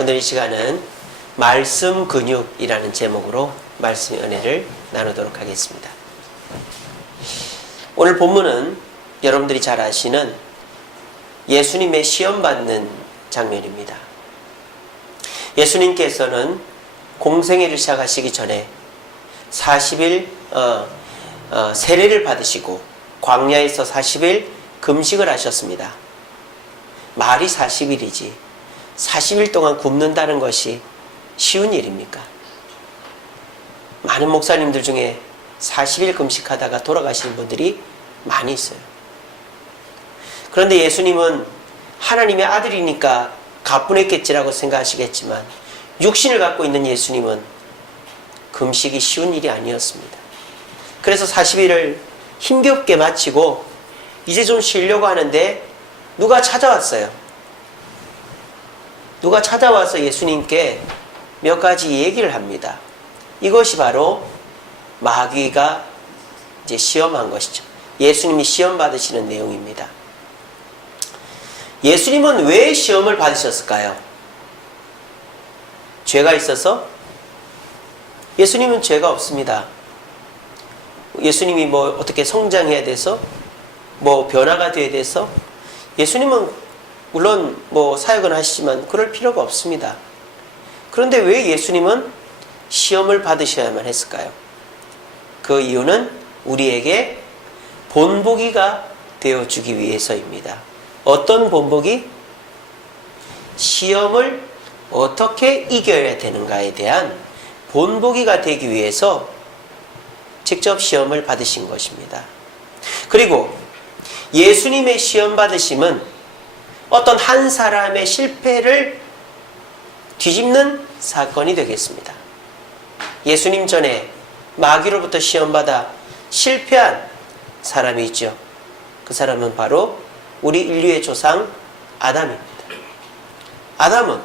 오늘 이 시간은 말씀 근육이라는 제목으로 말씀의 은혜를 나누도록 하겠습니다. 오늘 본문은 여러분들이 잘 아시는 예수님의 시험받는 장면입니다. 예수님께서는 공생애를 시작하시기 전에 40일 세례를 받으시고 광야에서 40일 금식을 하셨습니다. 말이 40일이지 40일 동안 굶는다는 것이 쉬운 일입니까? 많은 목사님들 중에 40일 금식하다가 돌아가시는 분들이 많이 있어요. 그런데 예수님은 하나님의 아들이니까 가뿐했겠지라고 생각하시겠지만 육신을 갖고 있는 예수님은 금식이 쉬운 일이 아니었습니다. 그래서 40일을 힘겹게 마치고 이제 좀 쉬려고 하는데 누가 찾아왔어요. 누가 찾아와서 예수님께 몇 가지 얘기를 합니다. 이것이 바로 마귀가 이제 시험한 것이죠. 예수님이 시험 받으시는 내용입니다. 예수님은 왜 시험을 받으셨을까요? 죄가 있어서? 예수님은 죄가 없습니다. 예수님이 어떻게 성장해야 돼서? 변화가 돼야 돼서? 예수님은 물론 사역은 하시지만 그럴 필요가 없습니다. 그런데 왜 예수님은 시험을 받으셔야만 했을까요? 그 이유는 우리에게 본보기가 되어주기 위해서입니다. 어떤 본보기? 시험을 어떻게 이겨야 되는가에 대한 본보기가 되기 위해서 직접 시험을 받으신 것입니다. 그리고 예수님의 시험 받으심은 어떤 한 사람의 실패를 뒤집는 사건이 되겠습니다. 예수님 전에 마귀로부터 시험받아 실패한 사람이 있죠. 그 사람은 바로 우리 인류의 조상 아담입니다. 아담은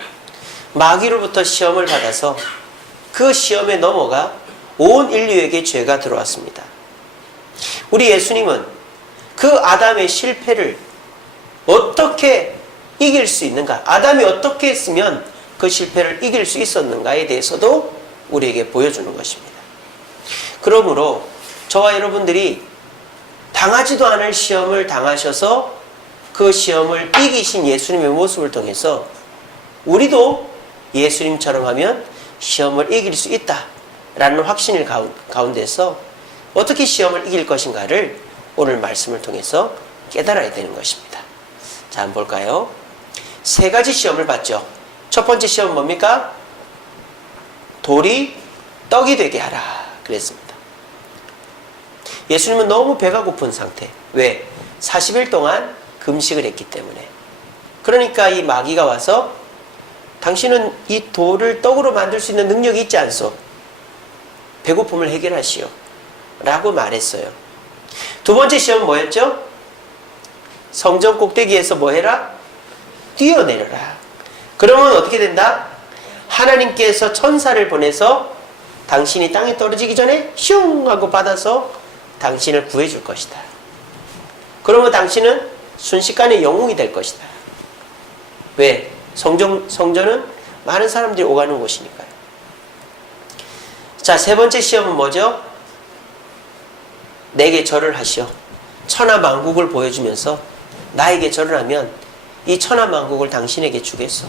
마귀로부터 시험을 받아서 그 시험에 넘어가 온 인류에게 죄가 들어왔습니다. 우리 예수님은 그 아담의 실패를 어떻게 이길 수 있는가? 아담이 어떻게 했으면 그 실패를 이길 수 있었는가에 대해서도 우리에게 보여주는 것입니다. 그러므로 저와 여러분들이 당하지도 않을 시험을 당하셔서 그 시험을 이기신 예수님의 모습을 통해서 우리도 예수님처럼 하면 시험을 이길 수 있다라는 확신을 가운데서 어떻게 시험을 이길 것인가를 오늘 말씀을 통해서 깨달아야 되는 것입니다. 자, 한번 볼까요? 세 가지 시험을 봤죠. 첫 번째 시험은 뭡니까? 돌이 떡이 되게 하라 그랬습니다. 예수님은 너무 배가 고픈 상태. 왜? 40일 동안 금식을 했기 때문에. 그러니까 이 마귀가 와서 당신은 이 돌을 떡으로 만들 수 있는 능력이 있지 않소? 배고픔을 해결하시오 라고 말했어요. 두 번째 시험은 뭐였죠? 성전 꼭대기에서 뭐 해라? 뛰어내려라. 그러면 어떻게 된다? 하나님께서 천사를 보내서 당신이 땅에 떨어지기 전에 슝 하고 받아서 당신을 구해줄 것이다. 그러면 당신은 순식간에 영웅이 될 것이다. 왜? 성전은 많은 사람들이 오가는 곳이니까요. 자, 세 번째 시험은 뭐죠? 내게 절을 하시오. 천하만국을 보여주면서 나에게 절을 하면 이 천하만국을 당신에게 주겠어.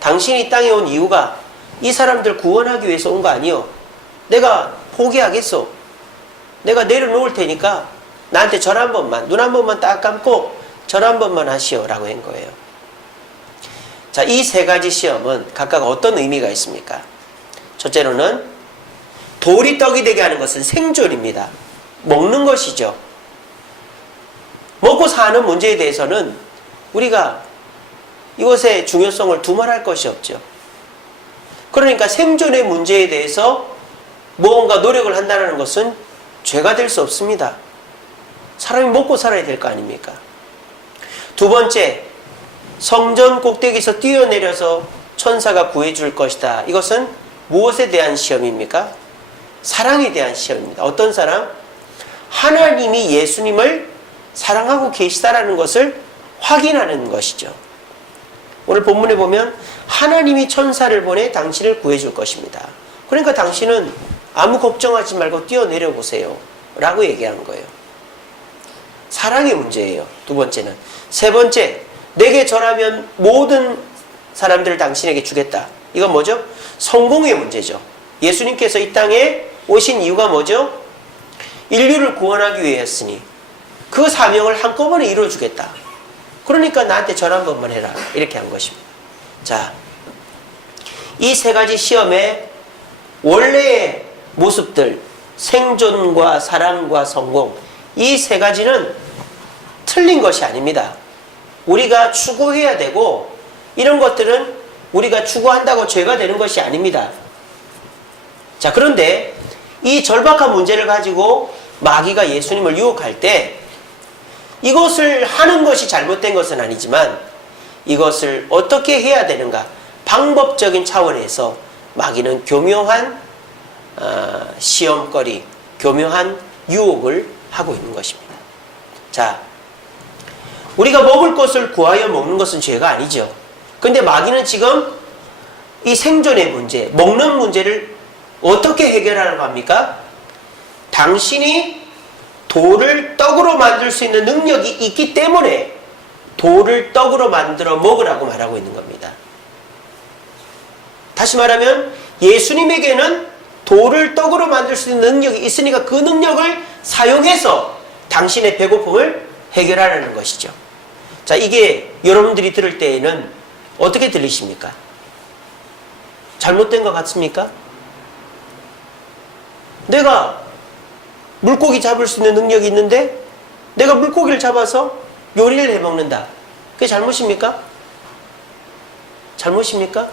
당신이 이 땅에 온 이유가 이 사람들 구원하기 위해서 온 거 아니요. 내가 포기하겠어. 내가 내려놓을 테니까 나한테 절 한 번만, 눈 한 번만 딱 감고 절 한 번만 하시오 라고 한 거예요. 자, 이 세 가지 시험은 각각 어떤 의미가 있습니까? 첫째로는 돌이 떡이 되게 하는 것은 생존입니다. 먹는 것이죠. 먹고 사는 문제에 대해서는 우리가 이것의 중요성을 두말할 것이 없죠. 그러니까 생존의 문제에 대해서 무언가 노력을 한다는 것은 죄가 될 수 없습니다. 사람이 먹고 살아야 될 거 아닙니까? 두 번째, 성전 꼭대기에서 뛰어내려서 천사가 구해줄 것이다. 이것은 무엇에 대한 시험입니까? 사랑에 대한 시험입니다. 어떤 사랑? 하나님이 예수님을 사랑하고 계시다라는 것을 확인하는 것이죠. 오늘 본문에 보면 하나님이 천사를 보내 당신을 구해줄 것입니다. 그러니까 당신은 아무 걱정하지 말고 뛰어내려 보세요 라고 얘기한 거예요. 사랑의 문제예요. 두 번째는. 세 번째, 내게 절하면 모든 사람들을 당신에게 주겠다. 이건 뭐죠? 성공의 문제죠. 예수님께서 이 땅에 오신 이유가 뭐죠? 인류를 구원하기 위해였으니 그 사명을 한꺼번에 이루어주겠다. 그러니까 나한테 절 한 번만 해라. 이렇게 한 것입니다. 자, 이 세 가지 시험의 원래의 모습들, 생존과 사랑과 성공, 이 세 가지는 틀린 것이 아닙니다. 우리가 추구해야 되고 이런 것들은 우리가 추구한다고 죄가 되는 것이 아닙니다. 자, 그런데 이 절박한 문제를 가지고 마귀가 예수님을 유혹할 때 이것을 하는 것이 잘못된 것은 아니지만 이것을 어떻게 해야 되는가, 방법적인 차원에서 마귀는 교묘한 시험거리, 교묘한 유혹을 하고 있는 것입니다. 자, 우리가 먹을 것을 구하여 먹는 것은 죄가 아니죠. 그런데 마귀는 지금 이 생존의 문제, 먹는 문제를 어떻게 해결하라고 합니까? 당신이 돌을 떡으로 만들 수 있는 능력이 있기 때문에 돌을 떡으로 만들어 먹으라고 말하고 있는 겁니다. 다시 말하면 예수님에게는 돌을 떡으로 만들 수 있는 능력이 있으니까 그 능력을 사용해서 당신의 배고픔을 해결하라는 것이죠. 자, 이게 여러분들이 들을 때에는 어떻게 들리십니까? 잘못된 것 같습니까? 내가 물고기 잡을 수 있는 능력이 있는데 내가 물고기를 잡아서 요리를 해 먹는다. 그게 잘못입니까? 잘못입니까?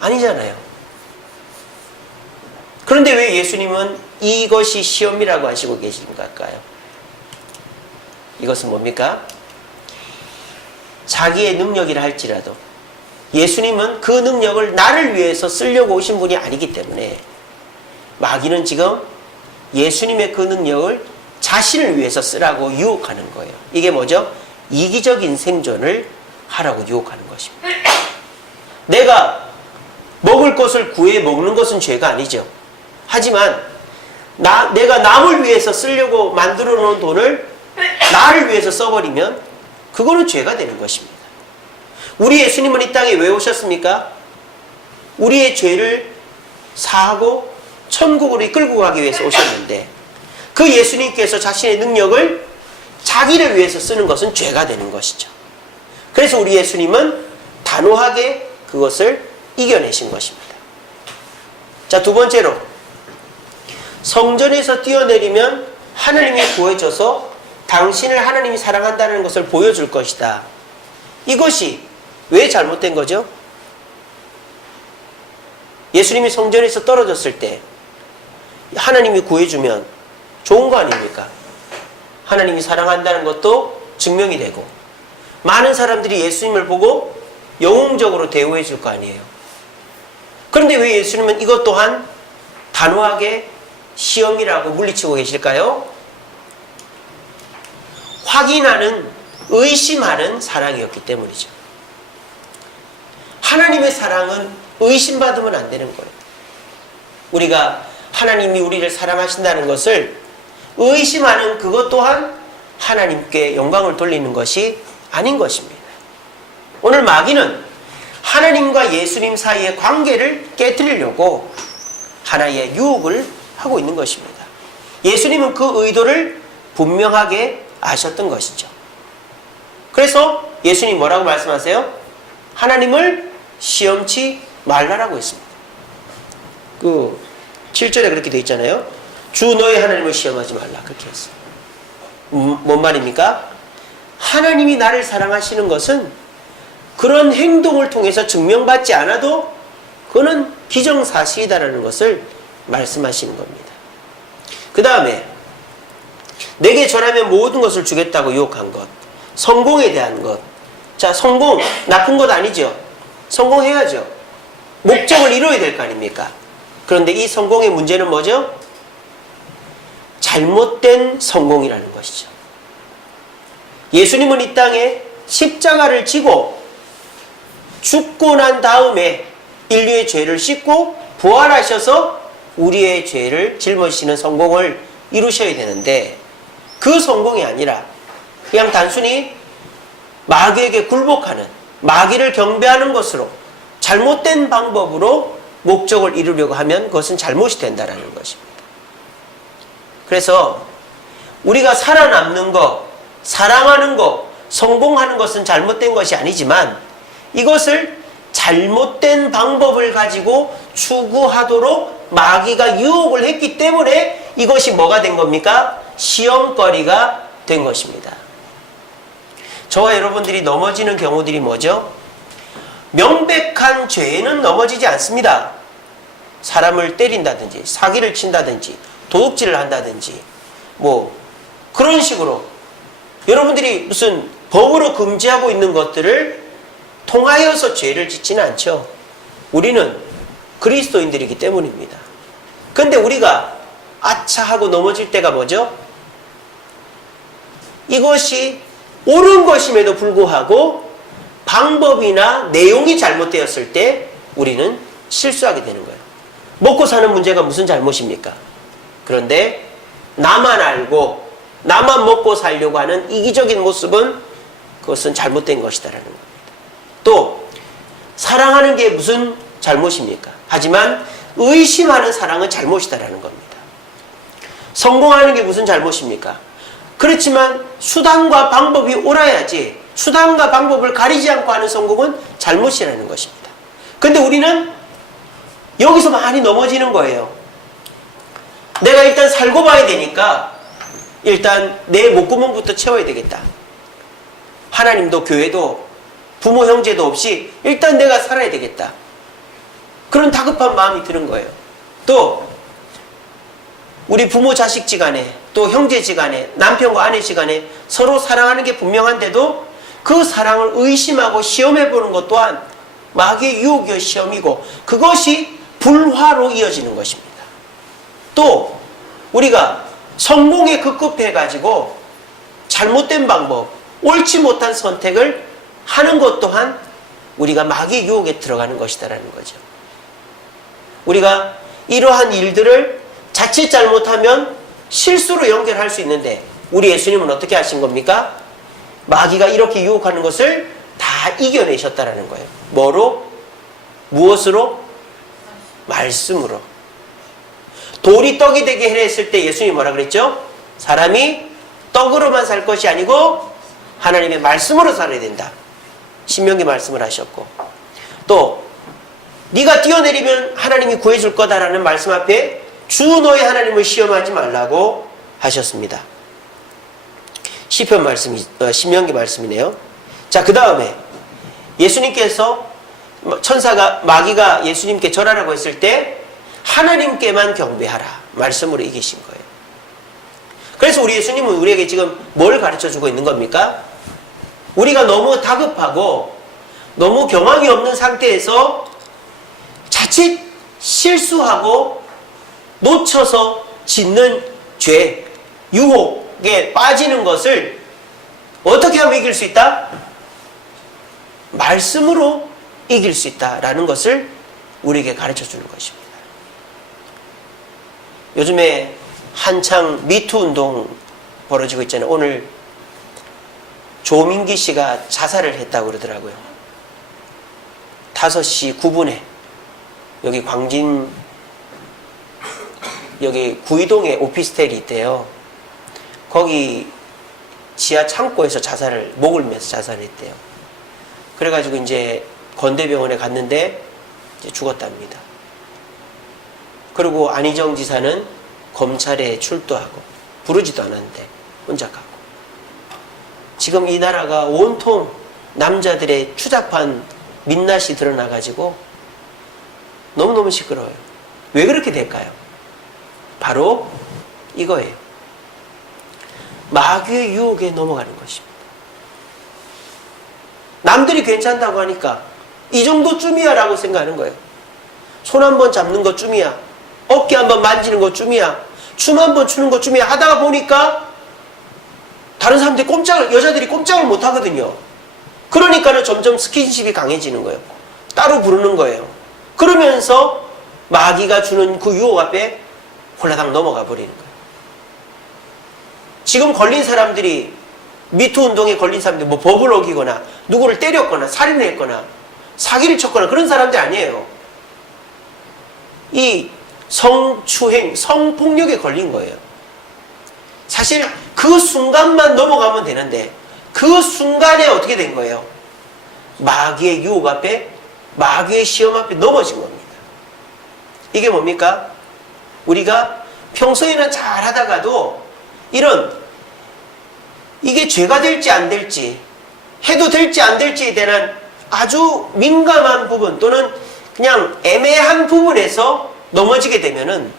아니잖아요. 그런데 왜 예수님은 이것이 시험이라고 하시고 계신 걸까요? 이것은 뭡니까? 자기의 능력이라 할지라도 예수님은 그 능력을 나를 위해서 쓰려고 오신 분이 아니기 때문에 마귀는 지금 예수님의 그 능력을 자신을 위해서 쓰라고 유혹하는 거예요. 이게 뭐죠? 이기적인 생존을 하라고 유혹하는 것입니다. 내가 먹을 것을 구해 먹는 것은 죄가 아니죠. 하지만 내가 남을 위해서 쓰려고 만들어 놓은 돈을 나를 위해서 써버리면 그거는 죄가 되는 것입니다. 우리 예수님은 이 땅에 왜 오셨습니까? 우리의 죄를 사하고 천국으로 이끌고 가기 위해서 오셨는데 그 예수님께서 자신의 능력을 자기를 위해서 쓰는 것은 죄가 되는 것이죠. 그래서 우리 예수님은 단호하게 그것을 이겨내신 것입니다. 자, 두 번째로 성전에서 뛰어내리면 하나님이 구해줘서 당신을 하나님이 사랑한다는 것을 보여줄 것이다. 이것이 왜 잘못된 거죠? 예수님이 성전에서 떨어졌을 때 하나님이 구해주면 좋은 거 아닙니까? 하나님이 사랑한다는 것도 증명이 되고 많은 사람들이 예수님을 보고 영웅적으로 대우해 줄 거 아니에요. 그런데 왜 예수님은 이것 또한 단호하게 시험이라고 물리치고 계실까요? 확인하는, 의심하는 사랑이었기 때문이죠. 하나님의 사랑은 의심받으면 안 되는 거예요. 우리가 하나님이 우리를 사랑하신다는 것을 의심하는 그것 또한 하나님께 영광을 돌리는 것이 아닌 것입니다. 오늘 마귀는 하나님과 예수님 사이의 관계를 깨뜨리려고 하나의 유혹을 하고 있는 것입니다. 예수님은 그 의도를 분명하게 아셨던 것이죠. 그래서 예수님 뭐라고 말씀하세요? 하나님을 시험치 말라라고 했습니다. 7절에 그렇게 되어 있잖아요. 주 너의 하나님을 시험하지 말라. 그렇게 했어요. 뭔 말입니까? 하나님이 나를 사랑하시는 것은 그런 행동을 통해서 증명받지 않아도 그거는 기정사실이다라는 것을 말씀하시는 겁니다. 그 다음에 내게 절하면 모든 것을 주겠다고 유혹한 것, 성공에 대한 것. 자, 성공 나쁜 것 아니죠. 성공해야죠. 목적을 이루어야 될 거 아닙니까? 그런데 이 성공의 문제는 뭐죠? 잘못된 성공이라는 것이죠. 예수님은 이 땅에 십자가를 지고 죽고 난 다음에 인류의 죄를 씻고 부활하셔서 우리의 죄를 짊어지시는 성공을 이루셔야 되는데, 그 성공이 아니라 그냥 단순히 마귀에게 굴복하는, 마귀를 경배하는 것으로 잘못된 방법으로 목적을 이루려고 하면 그것은 잘못이 된다는 것입니다. 그래서 우리가 살아남는 것, 사랑하는 것, 성공하는 것은 잘못된 것이 아니지만, 이것을 잘못된 방법을 가지고 추구하도록 마귀가 유혹을 했기 때문에 이것이 뭐가 된 겁니까? 시험거리가 된 것입니다. 저와 여러분들이 넘어지는 경우들이 뭐죠? 명백한 죄에는 넘어지지 않습니다. 사람을 때린다든지 사기를 친다든지 도둑질을 한다든지 뭐 그런 식으로 여러분들이 무슨 법으로 금지하고 있는 것들을 통하여서 죄를 짓지는 않죠. 우리는 그리스도인들이기 때문입니다. 근데 우리가 아차 하고 넘어질 때가 뭐죠? 이것이 옳은 것임에도 불구하고 방법이나 내용이 잘못되었을 때 우리는 실수하게 되는 거예요. 먹고 사는 문제가 무슨 잘못입니까? 그런데 나만 알고 나만 먹고 살려고 하는 이기적인 모습은 그것은 잘못된 것이다라는 겁니다. 또 사랑하는 게 무슨 잘못입니까? 하지만 의심하는 사랑은 잘못이다라는 겁니다. 성공하는 게 무슨 잘못입니까? 그렇지만 수단과 방법이 옳아야지 수단과 방법을 가리지 않고 하는 성공은 잘못이라는 것입니다. 근데 우리는 여기서 많이 넘어지는 거예요. 내가 일단 살고 봐야 되니까 일단 내 목구멍부터 채워야 되겠다. 하나님도 교회도 부모 형제도 없이 일단 내가 살아야 되겠다. 그런 다급한 마음이 드는 거예요. 또 우리 부모 자식지간에 또 형제지간에 남편과 아내지간에 서로 사랑하는 게 분명한데도 그 사랑을 의심하고 시험해보는 것 또한 마귀의 유혹이요 시험이고 그것이 불화로 이어지는 것입니다. 또 우리가 성공에 급급해가지고 잘못된 방법, 옳지 못한 선택을 하는 것 또한 우리가 마귀의 유혹에 들어가는 것이다라는 거죠. 우리가 이러한 일들을 자칫 잘못하면 실수로 연결할 수 있는데 우리 예수님은 어떻게 하신 겁니까? 마귀가 이렇게 유혹하는 것을 다 이겨내셨다라는 거예요. 뭐로? 무엇으로? 말씀으로. 돌이 떡이 되게 했을 때 예수님이 뭐라 그랬죠? 사람이 떡으로만 살 것이 아니고 하나님의 말씀으로 살아야 된다. 신명기 말씀을 하셨고 또 네가 뛰어내리면 하나님이 구해줄 거다라는 말씀 앞에 주 너의 하나님을 시험하지 말라고 하셨습니다. 시편 말씀이 신명기 말씀이네요. 자, 그 다음에 예수님께서 천사가 마귀가 예수님께 절하라고 했을 때 하나님께만 경배하라 말씀으로 이기신 거예요. 그래서 우리 예수님은 우리에게 지금 뭘 가르쳐주고 있는 겁니까? 우리가 너무 다급하고 너무 경황이 없는 상태에서 자칫 실수하고 놓쳐서 짓는 죄, 유혹에 빠지는 것을 어떻게 하면 이길 수 있다? 말씀으로 이길 수 있다라는 것을 우리에게 가르쳐주는 것입니다. 요즘에 한창 미투 운동 벌어지고 있잖아요. 오늘 조민기 씨가 자살을 했다고 그러더라고요. 5시 9분에 여기 광진 여기 구이동에 오피스텔이 있대요. 거기 지하 창고에서 목을 매서 자살을 했대요. 그래가지고 이제 건대병원에 갔는데 이제 죽었답니다. 그리고 안희정 지사는 검찰에 출두하고 부르지도 않았는데 혼자 가고 지금 이 나라가 온통 남자들의 추잡한 민낯이 드러나가지고 너무너무 시끄러워요. 왜 그렇게 될까요? 바로 이거예요. 마귀의 유혹에 넘어가는 것입니다. 남들이 괜찮다고 하니까 이 정도쯤이야 라고 생각하는 거예요. 손 한 번 잡는 것쯤이야. 어깨 한 번 만지는 것쯤이야. 춤 한 번 추는 것쯤이야. 하다가 보니까 다른 사람들이 여자들이 꼼짝을 못 하거든요. 그러니까는 점점 스킨십이 강해지는 거예요. 따로 부르는 거예요. 그러면서 마귀가 주는 그 유혹 앞에 홀라당 넘어가 버리는 거예요. 지금 걸린 사람들이, 미투 운동에 걸린 사람들이 뭐 법을 어기거나 누구를 때렸거나 살인했거나 사기를 쳤거나 그런 사람들이 아니에요. 이 성추행, 성폭력에 걸린 거예요. 사실 그 순간만 넘어가면 되는데 그 순간에 어떻게 된 거예요? 마귀의 유혹 앞에, 마귀의 시험 앞에 넘어진 겁니다. 이게 뭡니까? 우리가 평소에는 잘 하다가도 이게 죄가 될지 안 될지, 해도 될지 안 될지에 대한 아주 민감한 부분 또는 그냥 애매한 부분에서 넘어지게 되면은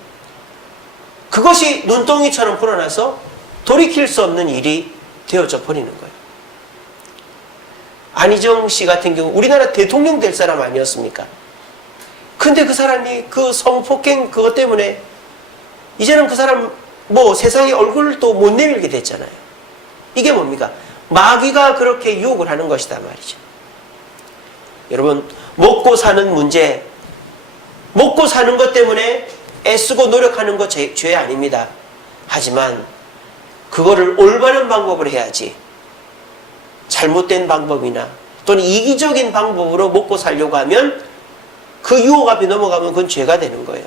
그것이 눈덩이처럼 불어나서 돌이킬 수 없는 일이 되어져 버리는 거예요. 안희정 씨 같은 경우 우리나라 대통령 될 사람 아니었습니까? 근데 그 사람이 그 성폭행 그것 때문에 이제는 그 사람 뭐 세상에 얼굴도 못 내밀게 됐잖아요. 이게 뭡니까? 마귀가 그렇게 유혹을 하는 것이다 말이죠. 여러분, 먹고 사는 문제, 먹고 사는 것 때문에 애쓰고 노력하는 것 죄 아닙니다. 하지만 그거를 올바른 방법으로 해야지 잘못된 방법이나 또는 이기적인 방법으로 먹고 살려고 하면 그 유혹 앞에 넘어가면 그건 죄가 되는 거예요.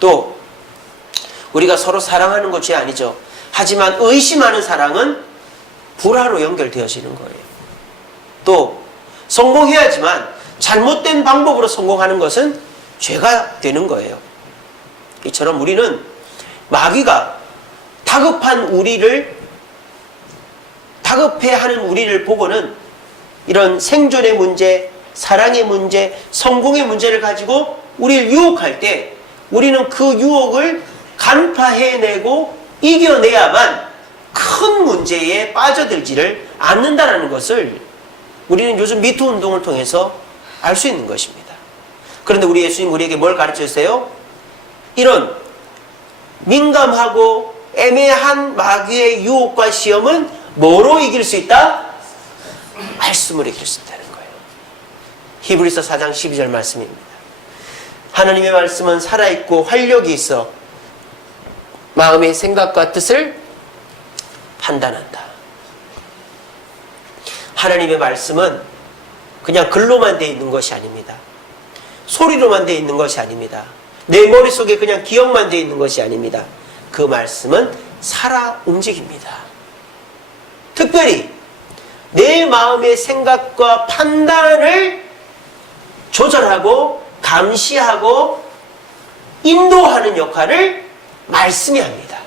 또 우리가 서로 사랑하는 것 죄 아니죠. 하지만 의심하는 사랑은 불화로 연결되어지는 거예요. 또 성공해야지만 잘못된 방법으로 성공하는 것은 죄가 되는 거예요. 이처럼 우리는 마귀가 다급해하는 우리를 보고는 이런 생존의 문제, 사랑의 문제, 성공의 문제를 가지고 우리를 유혹할 때 우리는 그 유혹을 간파해내고 이겨내야만 큰 문제에 빠져들지를 않는다는 것을 우리는 요즘 미투 운동을 통해서 알 수 있는 것입니다. 그런데 우리 예수님 우리에게 뭘 가르쳐 주세요? 이런 민감하고 애매한 마귀의 유혹과 시험은 뭐로 이길 수 있다? 말씀으로 이길 수 있다는 거예요. 히브리서 4장 12절 말씀입니다. 하나님의 말씀은 살아있고 활력이 있어 마음의 생각과 뜻을 판단한다. 하나님의 말씀은 그냥 글로만 돼 있는 것이 아닙니다. 소리로만 돼 있는 것이 아닙니다. 내 머릿속에 그냥 기억만 돼 있는 것이 아닙니다. 그 말씀은 살아 움직입니다. 특별히 내 마음의 생각과 판단을 조절하고 감시하고 인도하는 역할을 말씀이 합니다.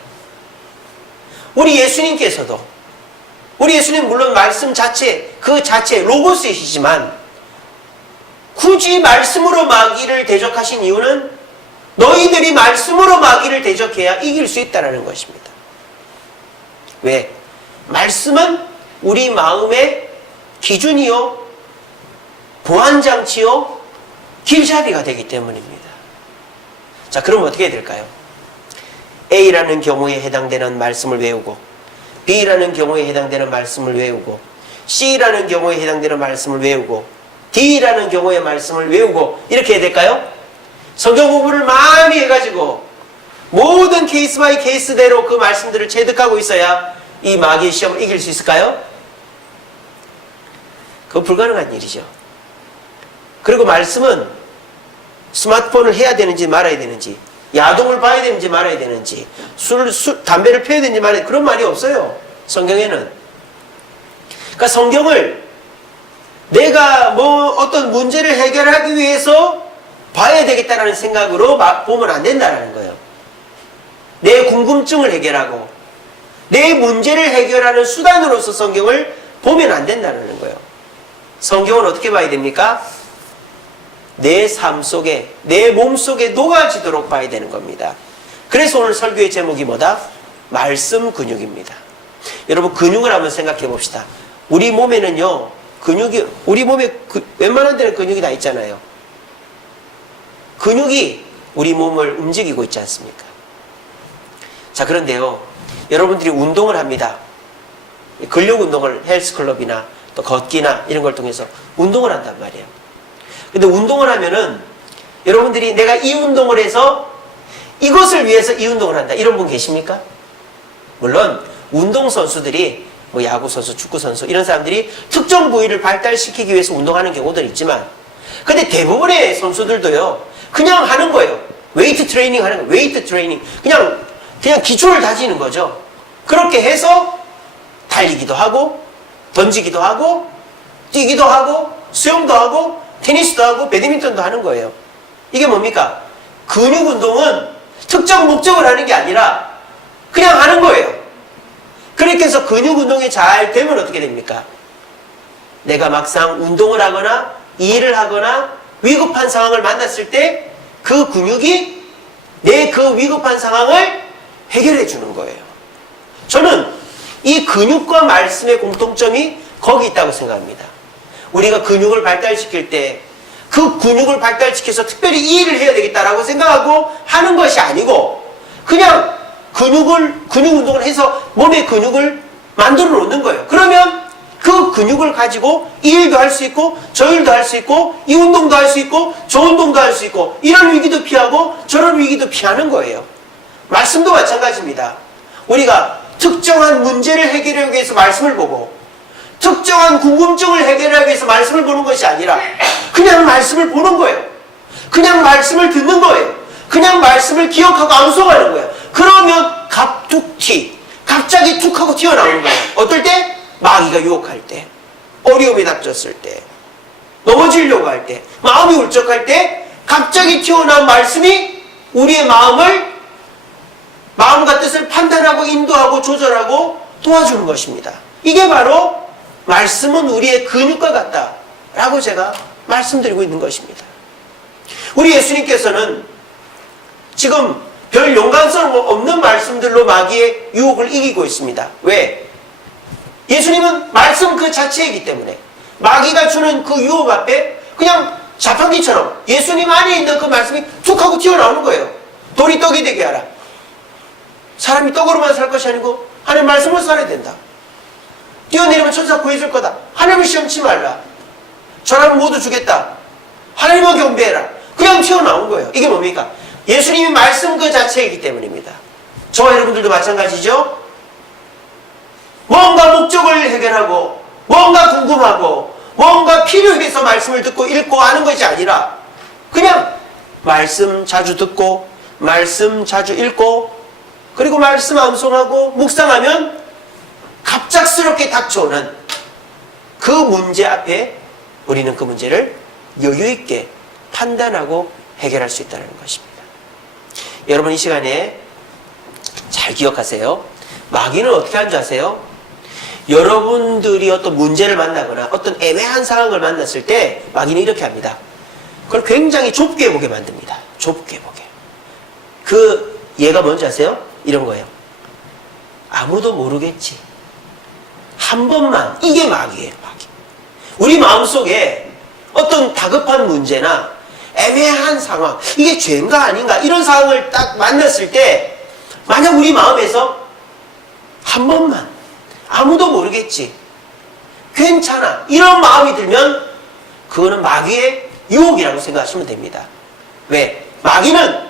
우리 예수님께서도 우리 예수님 물론 말씀 자체 그 자체 로고스이시지만 굳이 말씀으로 마귀를 대적하신 이유는 너희들이 말씀으로 마귀를 대적해야 이길 수 있다는 것입니다. 왜? 말씀은 우리 마음의 기준이요 보안장치요 길잡이가 되기 때문입니다. 자, 그럼 어떻게 해야 될까요? A라는 경우에 해당되는 말씀을 외우고 B라는 경우에 해당되는 말씀을 외우고 C라는 경우에 해당되는 말씀을 외우고 D라는 경우의 말씀을 외우고 이렇게 해야 될까요? 성경 공부를 많이 해가지고 모든 케이스 바이 케이스대로 그 말씀들을 체득하고 있어야 이 마귀의 시험을 이길 수 있을까요? 그건 불가능한 일이죠. 그리고 말씀은 스마트폰을 해야 되는지 말아야 되는지 야동을 봐야 되는지 말아야 되는지 담배를 피워야 되는지 말아야 되는지 그런 말이 없어요. 성경에는. 그러니까 성경을 내가 뭐 어떤 문제를 해결하기 위해서 봐야 되겠다라는 생각으로 보면 안 된다는 거예요. 내 궁금증을 해결하고 내 문제를 해결하는 수단으로서 성경을 보면 안 된다는 거예요. 성경은 어떻게 봐야 됩니까? 내 삶 속에 내 몸 속에 녹아지도록 봐야 되는 겁니다. 그래서 오늘 설교의 제목이 뭐다? 말씀 근육입니다. 여러분 근육을 한번 생각해 봅시다. 우리 몸에는요 우리 몸에 웬만한 데는 근육이 다 있잖아요. 근육이 우리 몸을 움직이고 있지 않습니까? 자, 그런데요 여러분들이 운동을 합니다. 근력 운동을 헬스클럽이나 또 걷기나 이런 걸 통해서 운동을 한단 말이에요. 근데 운동을 하면은 여러분들이 내가 이 운동을 해서 이것을 위해서 이 운동을 한다 이런 분 계십니까? 물론 운동선수들이 뭐 야구선수, 축구선수 이런 사람들이 특정 부위를 발달시키기 위해서 운동하는 경우도 있지만 근데 대부분의 선수들도요 그냥 하는 거예요. 웨이트 트레이닝 하는 거예요. 웨이트 트레이닝 그냥 기초를 다지는 거죠. 그렇게 해서 달리기도 하고 던지기도 하고 뛰기도 하고 수영도 하고 테니스도 하고 배드민턴도 하는 거예요. 이게 뭡니까? 근육 운동은 특정 목적을 하는 게 아니라 그냥 하는 거예요. 그렇게 해서 근육 운동이 잘 되면 어떻게 됩니까? 내가 막상 운동을 하거나 일을 하거나 위급한 상황을 만났을 때 그 근육이 내 그 위급한 상황을 해결해 주는 거예요. 저는 이 근육과 말씀의 공통점이 거기 있다고 생각합니다. 우리가 근육을 발달시킬 때 그 근육을 발달시켜서 특별히 이 일을 해야 되겠다라고 생각하고 하는 것이 아니고 그냥 근육 운동을 해서 몸의 근육을 만들어 놓는 거예요. 그러면 그 근육을 가지고 이 일도 할 수 있고 저 일도 할 수 있고 이 운동도 할 수 있고 저 운동도 할 수 있고 이런 위기도 피하고 저런 위기도 피하는 거예요. 말씀도 마찬가지입니다. 우리가 특정한 문제를 해결하기 위해서 말씀을 보고 특정한 궁금증을 해결하기 위해서 말씀을 보는 것이 아니라 그냥 말씀을 보는 거예요. 그냥 말씀을 듣는 거예요. 그냥 말씀을 기억하고 암송하는 거예요. 그러면 갑자기 툭 하고 튀어나오는 거예요. 어떨 때? 마귀가 유혹할 때, 어려움이 닥쳤을 때, 넘어지려고 할 때, 마음이 울적할 때 갑자기 튀어나온 말씀이 우리의 마음과 뜻을 판단하고 인도하고 조절하고 도와주는 것입니다. 이게 바로 말씀은 우리의 근육과 같다라고 제가 말씀드리고 있는 것입니다. 우리 예수님께서는 지금 별 연관성 없는 말씀들로 마귀의 유혹을 이기고 있습니다. 왜? 예수님은 말씀 그 자체이기 때문에 마귀가 주는 그 유혹 앞에 그냥 자판기처럼 예수님 안에 있는 그 말씀이 툭 하고 튀어나오는 거예요. 돌이 떡이 되게 하라. 사람이 떡으로만 살 것이 아니고 하나님 말씀으로 살아야 된다. 뛰어내리면 천사 구해줄 거다. 하나님을 시험치 말라. 저라면 모두 주겠다. 하나님을 경배해라. 그냥 튀어나온 거예요. 이게 뭡니까? 예수님이 말씀 그 자체이기 때문입니다. 저와 여러분들도 마찬가지죠. 뭔가 목적을 해결하고 뭔가 궁금하고 뭔가 필요해서 말씀을 듣고 읽고 하는 것이 아니라 그냥 말씀 자주 듣고 말씀 자주 읽고 그리고 말씀 암송하고 묵상하면 갑작스럽게 닥쳐오는 그 문제 앞에 우리는 그 문제를 여유있게 판단하고 해결할 수 있다는 것입니다. 여러분 이 시간에 잘 기억하세요. 마귀는 어떻게 하는 줄 아세요? 여러분들이 어떤 문제를 만나거나 어떤 애매한 상황을 만났을 때 마귀는 이렇게 합니다. 그걸 굉장히 좁게 보게 만듭니다. 좁게 보게. 그 예가 뭔지 아세요? 이런 거예요. 아무도 모르겠지. 한 번만. 이게 마귀예요. 마귀. 우리 마음속에 어떤 다급한 문제나 애매한 상황, 이게 죄인가 아닌가 이런 상황을 딱 만났을 때 만약 우리 마음에서 한 번만 아무도 모르겠지, 괜찮아, 이런 마음이 들면 그거는 마귀의 유혹이라고 생각하시면 됩니다. 왜? 마귀는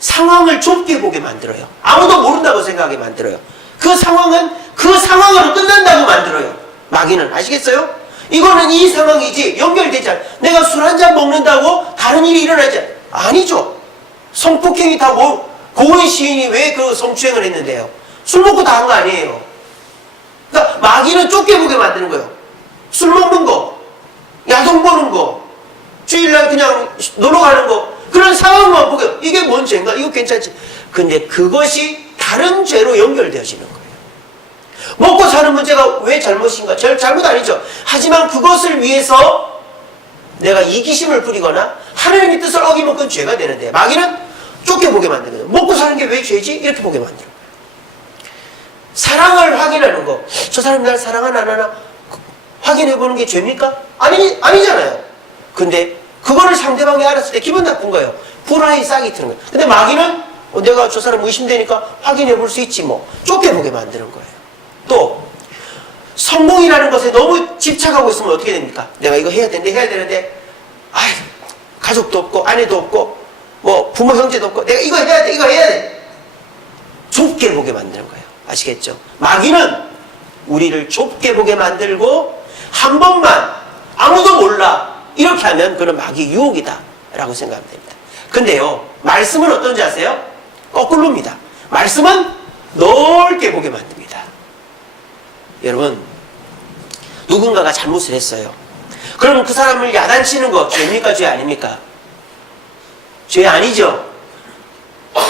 상황을 좁게 보게 만들어요. 아무도 모른다고 생각하게 만들어요. 그 상황은 그 상황으로 끝난다고 만들어요. 마귀는. 아시겠어요? 이거는 이 상황이지 연결되지 않아. 내가 술 한 잔 먹는다고 다른 일이 일어나지 아니죠. 성폭행이 다 고은 시인이 왜 그 성추행을 했는데요? 술 먹고 다 한 거 아니에요. 그러니까 마귀는 좁게 보게 만드는 거예요. 술 먹는 거, 야동 보는 거, 주일날 그냥 놀러 가는 거, 그런 상황만 보게. 이게 뭔 죄인가? 이거 괜찮지. 근데 그것이 다른 죄로 연결되어지는 거예요. 먹고 사는 문제가 왜 잘못인가? 잘못 아니죠. 하지만 그것을 위해서 내가 이기심을 부리거나 하나님의 뜻을 어기면 그건 죄가 되는데 마귀는 좁게 보게 만드는 거예요. 먹고 사는 게 왜 죄지? 이렇게 보게 만드는 거예요. 사랑을 확인하는 거. 저 사람이 날 사랑하나 안 하나 확인해보는 게 죄입니까? 아니잖아요. 근데 그거를 상대방이 알았을 때 기분 나쁜 거예요. 불화의 싹이 트는 거예요. 근데 마귀는 내가 저 사람 의심되니까 확인해 볼 수 있지 뭐. 좁게 보게 만드는 거예요. 또 성공이라는 것에 너무 집착하고 있으면 어떻게 됩니까? 내가 이거 해야 되는데, 가족도 없고, 아내도 없고, 뭐, 부모 형제도 없고, 내가 이거 해야 돼. 좁게 보게 만드는 거예요. 아시겠죠? 마귀는 우리를 좁게 보게 만들고, 한 번만, 아무도 몰라. 이렇게 하면 그건 마귀 유혹이다. 라고 생각하면 됩니다. 근데요, 말씀은 어떤지 아세요? 거꾸로입니다. 말씀은 넓게 보게 만듭니다. 여러분, 누군가가 잘못을 했어요. 그러면 그 사람을 야단치는 거 죄입니까? 죄 아닙니까? 죄 아니죠?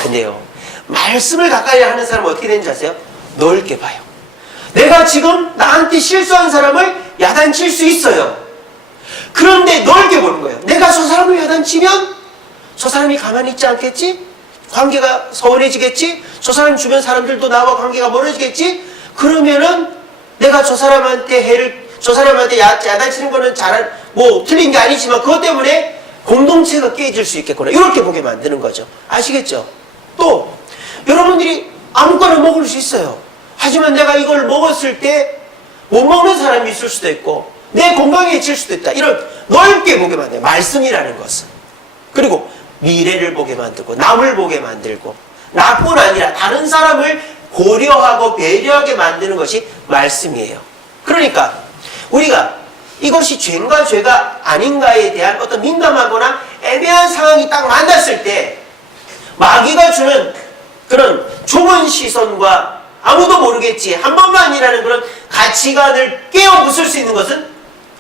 근데요, 말씀을 가까이 하는 사람은 어떻게 되는지 아세요? 넓게 봐요. 내가 지금 나한테 실수한 사람을 야단칠 수 있어요. 그런데 넓게 보는 거예요. 내가 저 사람을 야단치면 저 사람이 가만히 있지 않겠지? 관계가 서운해지겠지? 저 사람 주변 사람들도 나와 관계가 멀어지겠지? 그러면은 내가 저 사람한테 야단치는 거는 틀린 게 아니지만 그것 때문에 공동체가 깨질 수 있겠구나. 이렇게 보게 만드는 거죠. 아시겠죠? 또, 여러분들이 아무거나 먹을 수 있어요. 하지만 내가 이걸 먹었을 때 못 먹는 사람이 있을 수도 있고, 내 건강에 해칠 수도 있다. 이런 넓게 보게 만들어요. 말씀이라는 것은. 그리고 미래를 보게 만들고, 남을 보게 만들고, 나뿐 아니라 다른 사람을 고려하고 배려하게 만드는 것이 말씀이에요. 그러니까 우리가 이것이 죄인가 죄가 아닌가에 대한 어떤 민감하거나 애매한 상황이 딱 만났을 때 마귀가 주는 그런 좁은 시선과 아무도 모르겠지, 한 번만이라는 그런 가치관을 깨어 부술 수 있는 것은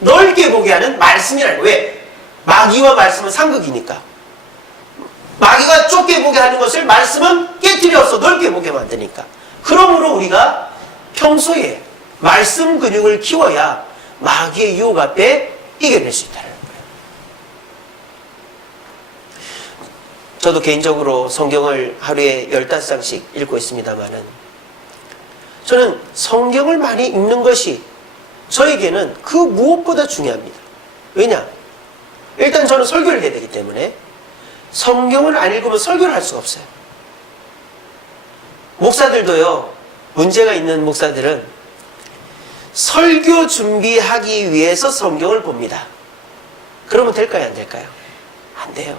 넓게 보게 하는 말씀이라는 거예요. 왜? 마귀와 말씀은 상극이니까. 마귀가 좁게 보게 하는 것을 말씀은 깨트려서 넓게 보게 만드니까. 그러므로 우리가 평소에 말씀 근육을 키워야 마귀의 유혹 앞에 이겨낼 수 있다는 거예요. 저도 개인적으로 성경을 하루에 15장씩 읽고 있습니다만은, 저는 성경을 많이 읽는 것이 저에게는 그 무엇보다 중요합니다. 왜냐? 일단 저는 설교를 해야 되기 때문에 성경을 안 읽으면 설교를 할 수가 없어요. 목사들도요, 문제가 있는 목사들은 설교 준비하기 위해서 성경을 봅니다. 그러면 될까요? 안 될까요? 안 돼요.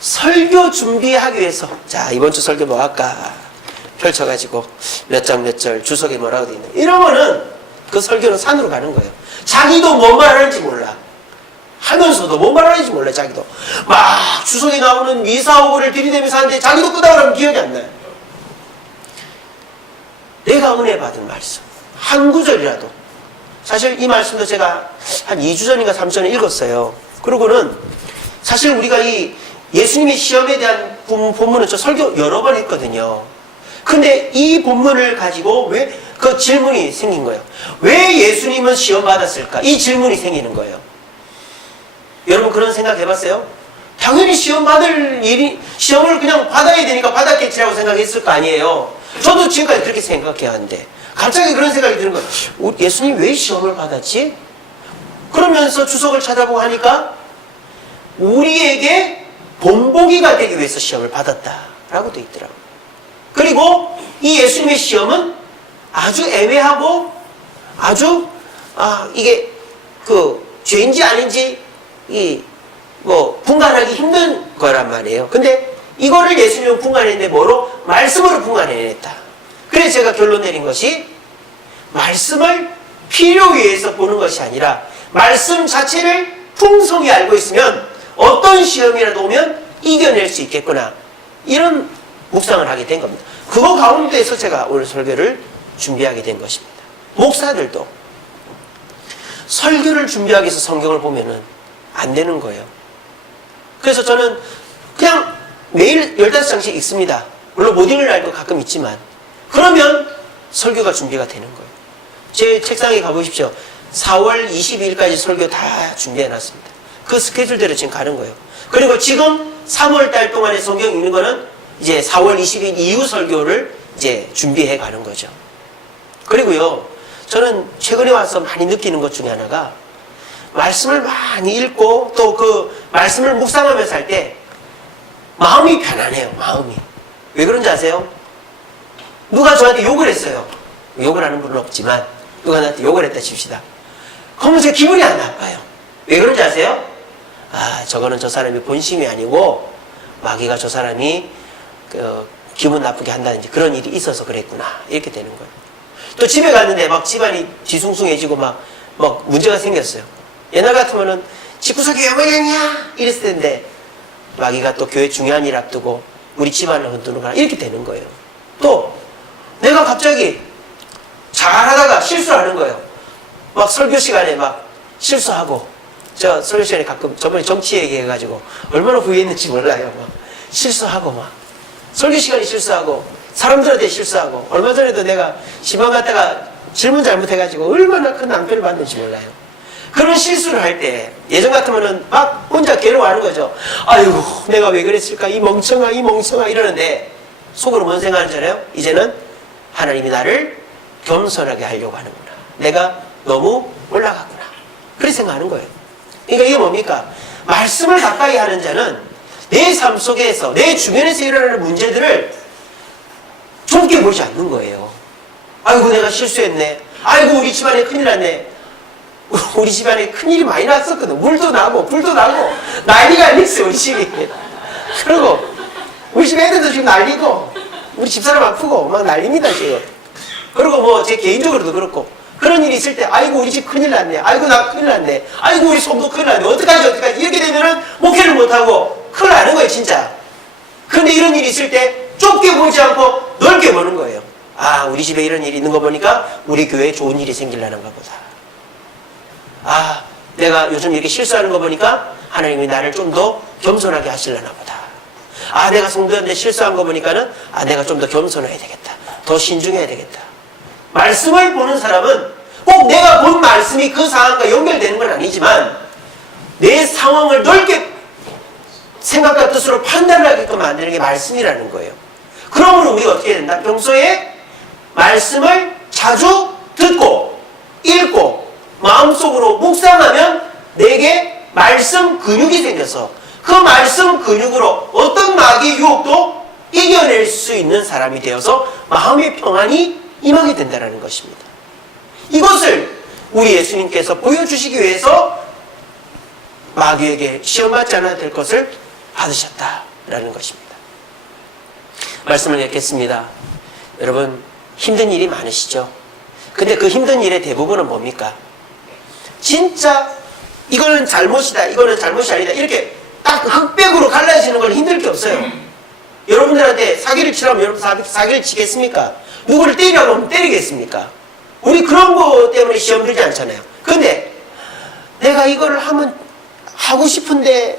설교 준비하기 위해서, 자, 이번 주 설교 뭐 할까? 펼쳐가지고 몇 장 몇 절 주석에 뭐라고 돼 있는, 이러면은 그 설교는 산으로 가는 거예요. 자기도 뭔 말 하는지 몰라. 하면서도 뭔 말 하는지 몰라. 자기도 막 주석에 나오는 미사오고를 들이대면서 하는데 자기도 끄다그러면 기억이 안 나요. 내가 은혜 받은 말씀 한 구절이라도, 사실 이 말씀도 제가 한 2주 전인가 3주 전에 읽었어요. 그러고는 사실 우리가 이 예수님의 시험에 대한 본문은 저 설교 여러 번 했거든요. 근데 이 본문을 가지고 왜 그 질문이 생긴 거예요. 왜 예수님은 시험 받았을까? 이 질문이 생기는 거예요. 여러분 그런 생각 해봤어요? 당연히 시험을 그냥 받아야 되니까 받았겠지라고 생각했을 거 아니에요. 저도 지금까지 그렇게 생각해야 하는데 갑자기 그런 생각이 드는 거예요. 예수님 왜 시험을 받았지? 그러면서 주석을 찾아보고 하니까 우리에게 본보기가 되기 위해서 시험을 받았다라고 되어 있더라고요. 그리고 이 예수님의 시험은 아주 애매하고 아주 이게 죄인지 아닌지 분간하기 힘든 거란 말이에요. 근데 이거를 예수님은 분간했는데 뭐로? 말씀으로 분간해냈다. 그래서 제가 결론 내린 것이, 말씀을 필요 위해서 보는 것이 아니라 말씀 자체를 풍성히 알고 있으면 어떤 시험이라도 오면 이겨낼 수 있겠구나, 이런 묵상을 하게 된 겁니다. 그거 가운데에서 제가 오늘 설교를 준비하게 된 것입니다. 목사들도 설교를 준비하기 위해서 성경을 보면은 안 되는 거예요. 그래서 저는 그냥 매일 15장씩 읽습니다. 물론 못 읽을 날도 가끔 있지만, 그러면 설교가 준비가 되는 거예요. 제 책상에 가보십시오. 4월 22일까지 설교 다 준비해 놨습니다. 그 스케줄대로 지금 가는 거예요. 그리고 지금 3월 달 동안에 성경 읽는 거는 이제 4월 20일 이후 설교를 이제 준비해 가는 거죠. 그리고요, 저는 최근에 와서 많이 느끼는 것 중에 하나가, 말씀을 많이 읽고 또 그 말씀을 묵상하면서 할 때 마음이 편안해요. 마음이. 왜 그런지 아세요? 누가 저한테 욕을 했어요. 욕을 하는 분은 없지만 누가 나한테 욕을 했다 칩시다. 그러면 제 기분이 안 나빠요. 왜 그런지 아세요? 아, 저거는 저 사람이 본심이 아니고 마귀가 저 사람이 기분 나쁘게 한다든지 그런 일이 있어서 그랬구나, 이렇게 되는 거예요. 또 집에 갔는데 막 집안이 뒤숭숭해지고 막 문제가 생겼어요. 옛날 같으면은 집구석에 영원이냐 이랬을 텐데 마귀가 또 교회 중요한 일 앞두고 우리 집안을 흔드는구나, 이렇게 되는 거예요. 또 내가 갑자기 잘하다가 실수하는 거예요. 막 설교 시간에 막 실수하고, 저 설교 시간에 가끔 저번에 정치 얘기해가지고 얼마나 후회했는지 몰라요. 막 실수하고, 막 설교 시간에 실수하고, 사람들한테 실수하고, 얼마 전에도 내가 시방 갔다가 질문 잘못해가지고 얼마나 큰 낭패를 받는지 몰라요. 그런 실수를 할 때 예전 같으면은 막 혼자 괴로워하는 거죠. 아이고, 내가 왜 그랬을까, 이 멍청아 이러는데 속으로 뭔 생각하는 줄 알아요? 이제는 하나님이 나를 겸손하게 하려고 하는구나, 내가 너무 올라갔구나, 그렇게 생각하는 거예요. 그러니까 이게 뭡니까? 말씀을 가까이 하는 자는 내 삶 속에서, 내 주변에서 일어나는 문제들을 좁게 보지 않는 거예요. 아이고, 내가 실수했네. 아이고, 우리 집안에 큰일 났네. 우리 집안에 큰일이 많이 났었거든. 물도 나고 불도 나고 난리가 아니었어요, 우리 집이. 그리고 우리 집 애들도 지금 난리고 우리 집사람 아프고 막 난립니다, 지금. 그리고 뭐 제 개인적으로도 그렇고, 그런 일이 있을 때 아이고, 우리 집 큰일 났네. 아이고, 나 큰일 났네. 아이고, 우리 손도 큰일 났네. 어떡하지 이렇게 되면은 목회를 못하고 큰일 나는 거예요, 진짜. 그런데 이런 일이 있을 때 좁게 보지 않고 넓게 보는 거예요. 아, 우리 집에 이런 일이 있는 거 보니까 우리 교회에 좋은 일이 생기려는가 보다. 아, 내가 요즘 이렇게 실수하는 거 보니까 하나님이 나를 좀 더 겸손하게 하시려나 보다. 아, 내가 성도한테 실수한 거 보니까는 아, 내가 좀 더 겸손해야 되겠다. 더 신중해야 되겠다. 말씀을 보는 사람은 꼭 내가 본 말씀이 그 상황과 연결되는 건 아니지만 내 상황을 넓게 생각과 뜻으로 판단하게끔 만드는 게 말씀이라는 거예요. 그러므로 우리가 어떻게 된다? 평소에 말씀을 자주 듣고 읽고 마음속으로 묵상하면 내게 말씀 근육이 생겨서 그 말씀 근육으로 어떤 마귀의 유혹도 이겨낼 수 있는 사람이 되어서 마음의 평안이 임하게 된다는 것입니다. 이것을 우리 예수님께서 보여주시기 위해서 마귀에게 시험받지 않아야 될 것을 받으셨다라는 것입니다. 말씀을 읽겠습니다. 여러분, 힘든 일이 많으시죠? 근데 그 힘든 일의 대부분은 뭡니까? 진짜 이거는 잘못이다, 이거는 잘못이 아니다, 이렇게 딱 흑백으로 갈라지는 건 힘들 게 없어요. 여러분들한테 사기를 치라면 여러분 사기를 치겠습니까? 누구를 때리라고 하면 때리겠습니까? 우리 그런 거 때문에 시험 들지 않잖아요. 근데 내가 이거를 하고 싶은데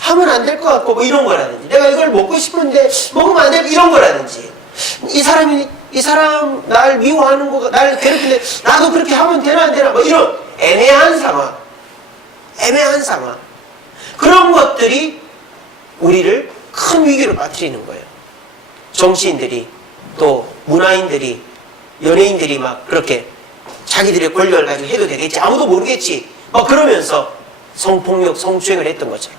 하면 안 될 것 같고 뭐 이런 거라든지, 내가 이걸 먹고 싶은데 먹으면 안 될 이런 거라든지, 이 사람 날 미워하는 거, 날 괴롭히는데 나도 그렇게 하면 되나 안 되나 뭐 이런 애매한 상황, 그런 것들이 우리를 큰 위기로 빠뜨리는 거예요. 정치인들이, 또 문화인들이, 연예인들이 막 그렇게 자기들의 권력을 가지고 해도 되겠지, 아무도 모르겠지 막 그러면서 성폭력, 성추행을 했던 것처럼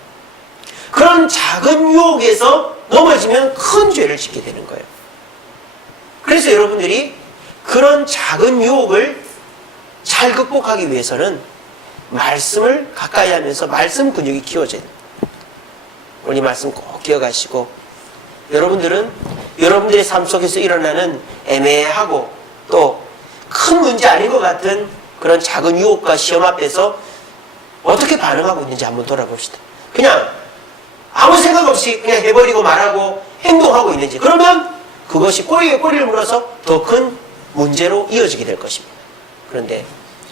그런 작은 유혹에서 넘어지면 큰 죄를 짓게 되는 거예요. 그래서 여러분들이 그런 작은 유혹을 잘 극복하기 위해서는 말씀을 가까이 하면서 말씀 근육이 키워져야 됩니다. 오늘 이 말씀 꼭 기억하시고, 여러분들은 여러분들의 삶 속에서 일어나는 애매하고 또 큰 문제 아닌 것 같은 그런 작은 유혹과 시험 앞에서 어떻게 반응하고 있는지 한번 돌아봅시다. 그냥 아무 생각 없이 그냥 해버리고 말하고 행동하고 있는지, 그러면 그것이 꼬리에 꼬리를 물어서 더 큰 문제로 이어지게 될 것입니다. 그런데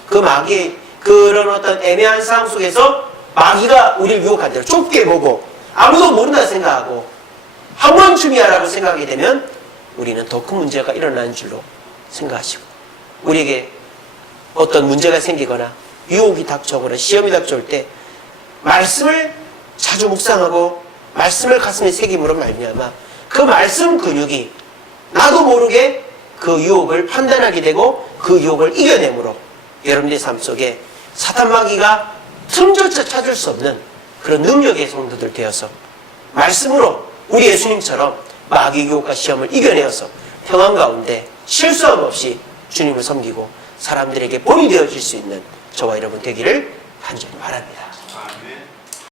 그 마귀의 그런 어떤 애매한 상황 속에서 마귀가 우리를 유혹한 대로 좁게 보고 아무도 모른다 생각하고 한 번쯤이야 라고 생각하게 되면 우리는 더 큰 문제가 일어나는 줄로 생각하시고, 우리에게 어떤 문제가 생기거나 유혹이 닥쳐오거나 시험이 닥쳐올 때 말씀을 자주 묵상하고 말씀을 가슴에 새김으로 말미암아 그 말씀 근육이 나도 모르게 그 유혹을 판단하게 되고 그 유혹을 이겨내므로 여러분들의 삶 속에 사탄 마귀가 틈조차 찾을 수 없는 그런 능력의 성도들 되어서 말씀으로 우리 예수님처럼 마귀 유혹과 시험을 이겨내어서 평안 가운데 실수함 없이 주님을 섬기고 사람들에게 본이 되어질 수 있는 저와 여러분 되기를 간절히 바랍니다. 아멘.